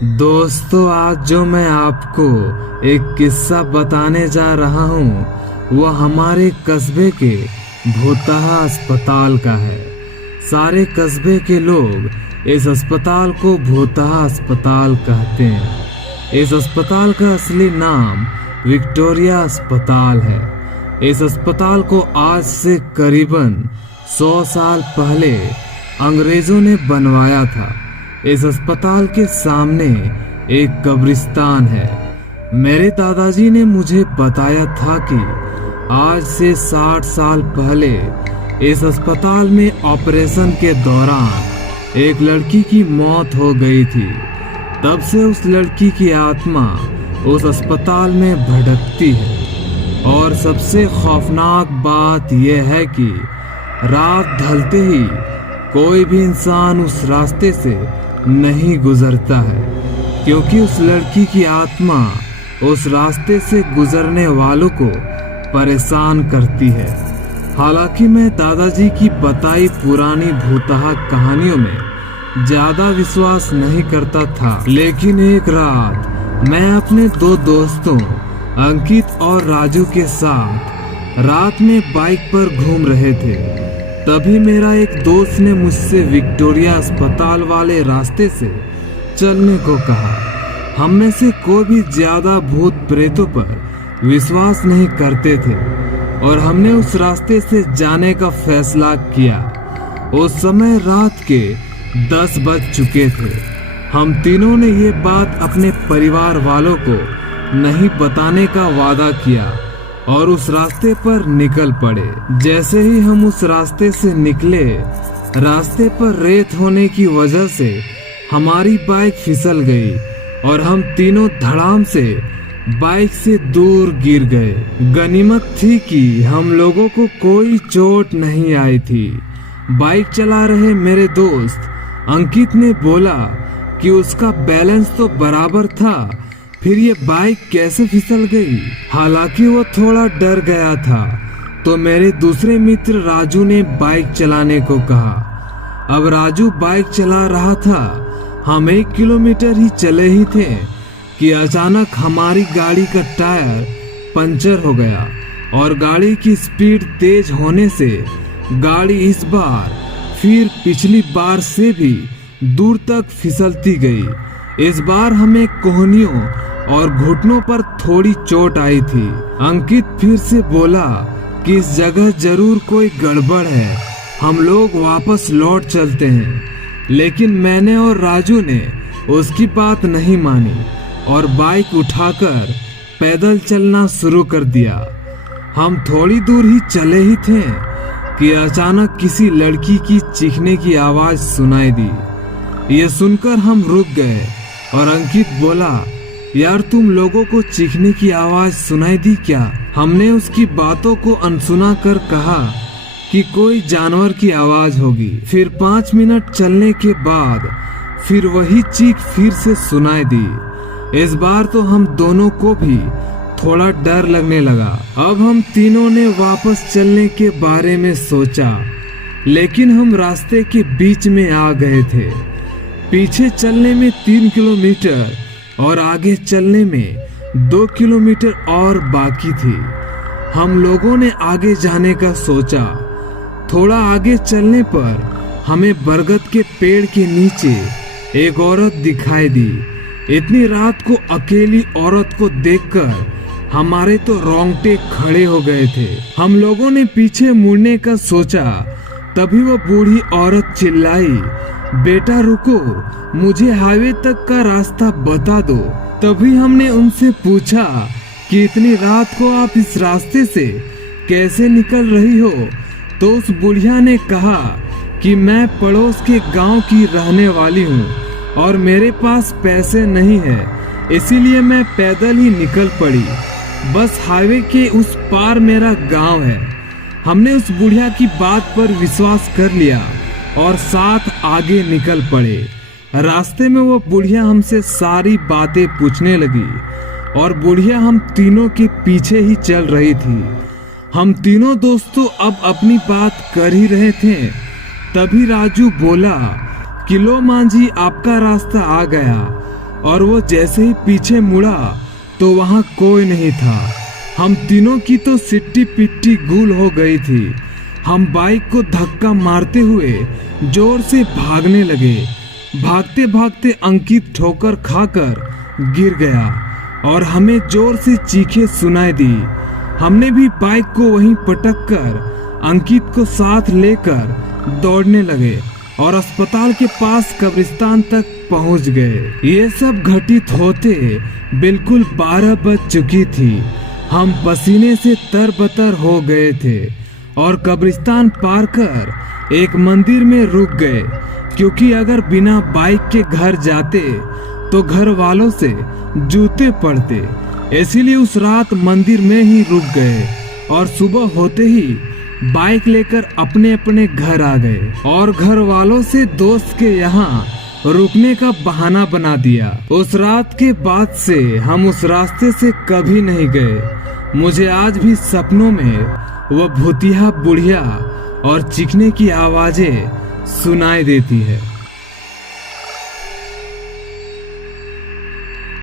दोस्तों, आज जो मैं आपको एक किस्सा बताने जा रहा हूँ वह हमारे कस्बे के भूतहा अस्पताल का है। सारे कस्बे के लोग इस अस्पताल को भूतहा अस्पताल कहते हैं। इस अस्पताल का असली नाम विक्टोरिया अस्पताल है। इस अस्पताल को आज से करीबन 100 साल पहले अंग्रेजों ने बनवाया था। इस अस्पताल के सामने एक कब्रिस्तान है। मेरे दादाजी ने मुझे बताया था कि आज से 60 साल पहले इस अस्पताल में ऑपरेशन के दौरान एक लड़की की मौत हो गई थी। तब से उस लड़की की आत्मा उस अस्पताल में भटकती है। और सबसे खौफनाक बात यह है कि रात ढलते ही कोई भी इंसान उस रास्ते से नहीं गुजरता है, क्योंकि उस लड़की की आत्मा उस रास्ते से गुजरने वालों को परेशान करती है। हालांकि मैं दादाजी की बताई पुरानी भूतहा कहानियों में ज्यादा विश्वास नहीं करता था, लेकिन एक रात मैं अपने 2 दोस्तों अंकित और राजू के साथ रात में बाइक पर घूम रहे थे। तभी मेरा एक दोस्त ने मुझसे विक्टोरिया अस्पताल वाले रास्ते से चलने को कहा। हम में से कोई भी ज्यादा भूत प्रेतों पर विश्वास नहीं करते थे और हमने उस रास्ते से जाने का फैसला किया। उस समय रात के 10 बज चुके थे। हम तीनों ने ये बात अपने परिवार वालों को नहीं बताने का वादा किया और उस रास्ते पर निकल पड़े। जैसे ही हम उस रास्ते से निकले, रास्ते पर रेत होने की वजह से हमारी बाइक फिसल गई और हम तीनों धड़ाम से बाइक से दूर गिर गए। गनीमत थी कि हम लोगों को कोई चोट नहीं आई थी। बाइक चला रहे मेरे दोस्त अंकित ने बोला कि उसका बैलेंस तो बराबर था, फिर ये बाइक कैसे फिसल गई। हालांकि वो थोड़ा डर गया था, तो मेरे दूसरे मित्र राजू ने बाइक चलाने को कहा। अब राजू बाइक चला रहा था। हम 1 किलोमीटर ही चले ही थे कि अचानक हमारी गाड़ी का टायर पंचर हो गया और गाड़ी की स्पीड तेज होने से गाड़ी इस बार फिर पिछली बार से भी दूर तक फिसलती गई। इस बार हमें कोहनियों और घुटनों पर थोड़ी चोट आई थी। अंकित फिर से बोला कि इस जगह जरूर कोई गड़बड़ है, हम लोग वापस लौट चलते हैं। लेकिन मैंने और राजू ने उसकी बात नहीं मानी और बाइक उठाकर पैदल चलना शुरू कर दिया। हम थोड़ी दूर ही चले ही थे कि अचानक किसी लड़की की चीखने की आवाज सुनाई दी। ये सुनकर हम रुक गए और अंकित बोला, यार तुम लोगों को चीखने की आवाज सुनाई दी क्या? हमने उसकी बातों को अनसुना कर कहा कि कोई जानवर की आवाज होगी। फिर 5 मिनट चलने के बाद फिर वही चीख फिर से सुनाई दी। इस बार तो हम दोनों को भी थोड़ा डर लगने लगा। अब हम तीनों ने वापस चलने के बारे में सोचा, लेकिन हम रास्ते के बीच में आ गए थे। पीछे चलने में 3 किलोमीटर और आगे चलने में 2 किलोमीटर और बाकी थी। हम लोगों ने आगे जाने का सोचा। थोड़ा आगे चलने पर हमें बरगद के पेड़ के नीचे एक औरत दिखाई दी। इतनी रात को अकेली औरत को देखकर हमारे तो रोंगटे खड़े हो गए थे। हम लोगों ने पीछे मुड़ने का सोचा, तभी वो बूढ़ी औरत चिल्लाई, बेटा रुको, मुझे हाईवे तक का रास्ता बता दो। तभी हमने उनसे पूछा कि इतनी रात को आप इस रास्ते से कैसे निकल रही हो? तो उस बुढ़िया ने कहा कि मैं पड़ोस के गांव की रहने वाली हूँ और मेरे पास पैसे नहीं है, इसीलिए मैं पैदल ही निकल पड़ी। बस हाईवे के उस पार मेरा गांव है। हमने उस बुढ़िया की बात पर विश्वास कर लिया और साथ आगे निकल पड़े। रास्ते में वो बुढ़िया हमसे सारी बातें पूछने लगी और बुढ़िया हम तीनों के पीछे ही चल रही थी। हम तीनों दोस्तों अब अपनी बात कर ही रहे थे, तभी राजू बोला कि लो मांझी, आपका रास्ता आ गया। और वो जैसे ही पीछे मुड़ा तो वहां कोई नहीं था। हम तीनों की तो सिट्टी पिट्टी गुल हो गई थी। हम बाइक को धक्का मारते हुए जोर से भागने लगे। भागते भागते अंकित ठोकर खाकर गिर गया और हमें जोर से चीखें सुनाई दी। हमने भी बाइक को वहीं पटक कर अंकित को साथ लेकर दौड़ने लगे और अस्पताल के पास कब्रिस्तान तक पहुंच गए। ये सब घटित होते बिल्कुल 12 बज चुकी थी। हम पसीने से तरबतर हो गए थे और कब्रिस्तान पार कर एक मंदिर में रुक गए, क्योंकि अगर बिना बाइक के घर जाते तो घर वालों से जूते पड़ते। इसीलिए उस रात मंदिर में ही रुक गए और सुबह होते ही बाइक लेकर अपने अपने घर आ गए और घर वालों से दोस्त के यहाँ रुकने का बहाना बना दिया। उस रात के बाद से हम उस रास्ते से कभी नहीं गए। मुझे आज भी सपनों में वह भूतिया बुढ़िया और चीखने की आवाजें सुनाई देती है।